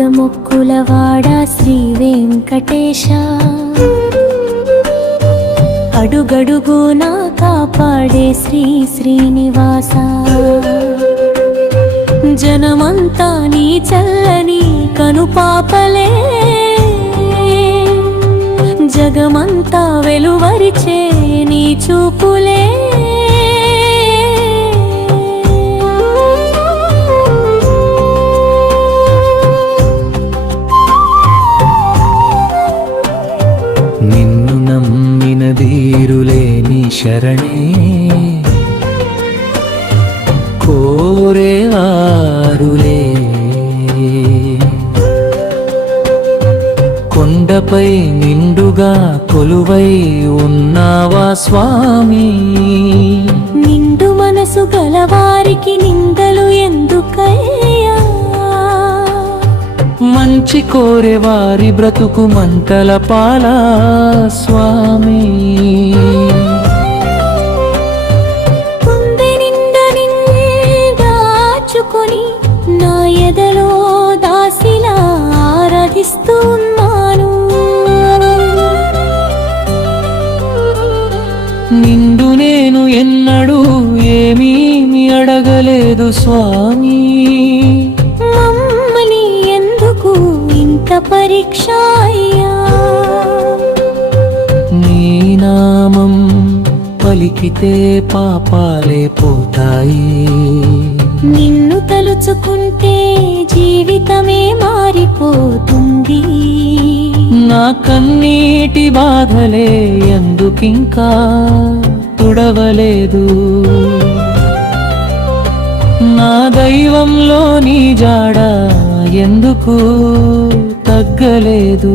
వేములవాడ శ్రీ వెంకటేశ. అడుగడుగునా కాపాడే శ్రీ శ్రీనివాస. జనమంతా నీ చల్లని కనుపాపలే. జగమంతా వెలువరిచే శరణే. కోరే ఆరులే కొండపై నిండుగా కొలువై ఉన్నావా స్వామి? నిండు మనసు గలవారికి నిందలు ఎందుకయ్యా? మంచి కోరే వారి బ్రతుకు మంటల పాలా స్వామి. నిందాచుకొని నా ఎదలో దాసిలా ఆరాధిస్తూ ఉన్నాను. నిండు నేను ఎన్నడూ ఏమీ అడగలేదు స్వామి. మమ్మల్ని ఎందుకు ఇంత పరీక్ష నీ నామం పలికితే పాపాలే పోతాయి. నిన్ను తలుచుకుంటే జీవితమే మారిపోతుంది. నా కన్నీటి బాధలే ఎందుకింకా తుడవలేదు? నా దైవంలో నీ జాడ ఎందుకు తగ్గలేదు?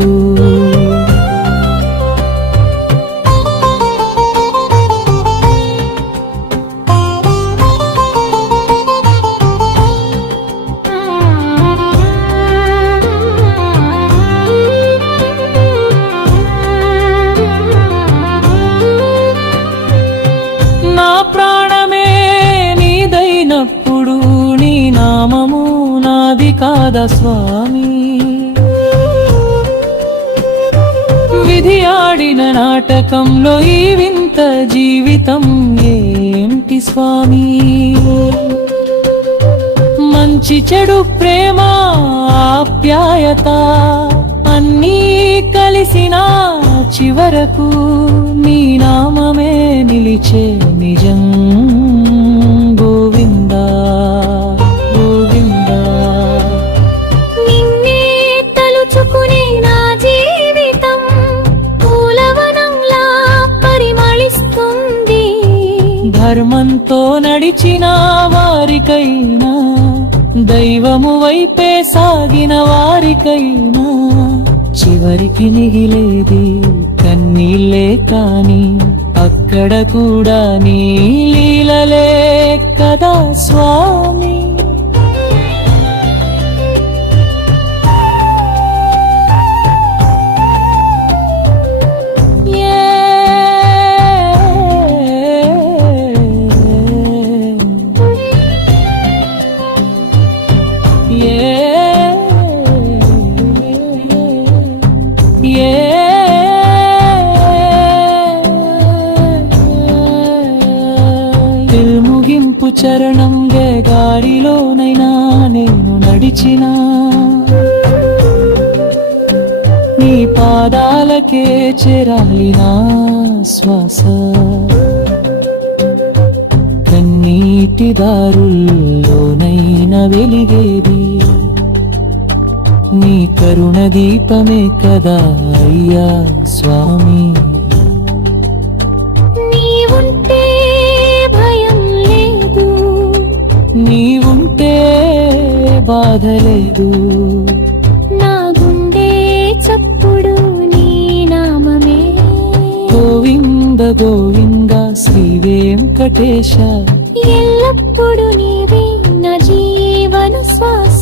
నాది కాదా స్వామి? విధి ఆడిన నాటకంలో ఈ వింత జీవితం ఏంటి స్వామి? మంచి చెడు ప్రేమ ఆప్యాయత అన్నీ కలిసిన చివరకు మీ నామమే నిలిచే నిజం. ధర్మంతో నడిచిన వారికైనా దైవము వైపే సాగిన వారికైనా చివరికి మిగిలేది కన్నీళ్ళే కాని అక్కడ కూడా నీ లీలలే కదా స్వామి. ముగింపు చరణం గాడిలోనైనా నేను నడిచినా. నీ పాదాలకే చెరాలి నా శ్వాస. కన్నీటి దారుల్లోనైనా వెలిగేది. నీ కరుణ దీపమే కదా అయ్యా స్వామి. నీవుంటే బాధ లేదు నా గుండె చప్పుడు నీ నామమే. గోవింద గోవింద శ్రీ వెంకటేశ. ఎల్లప్పుడు నీవే నా జీవన శ్వాస.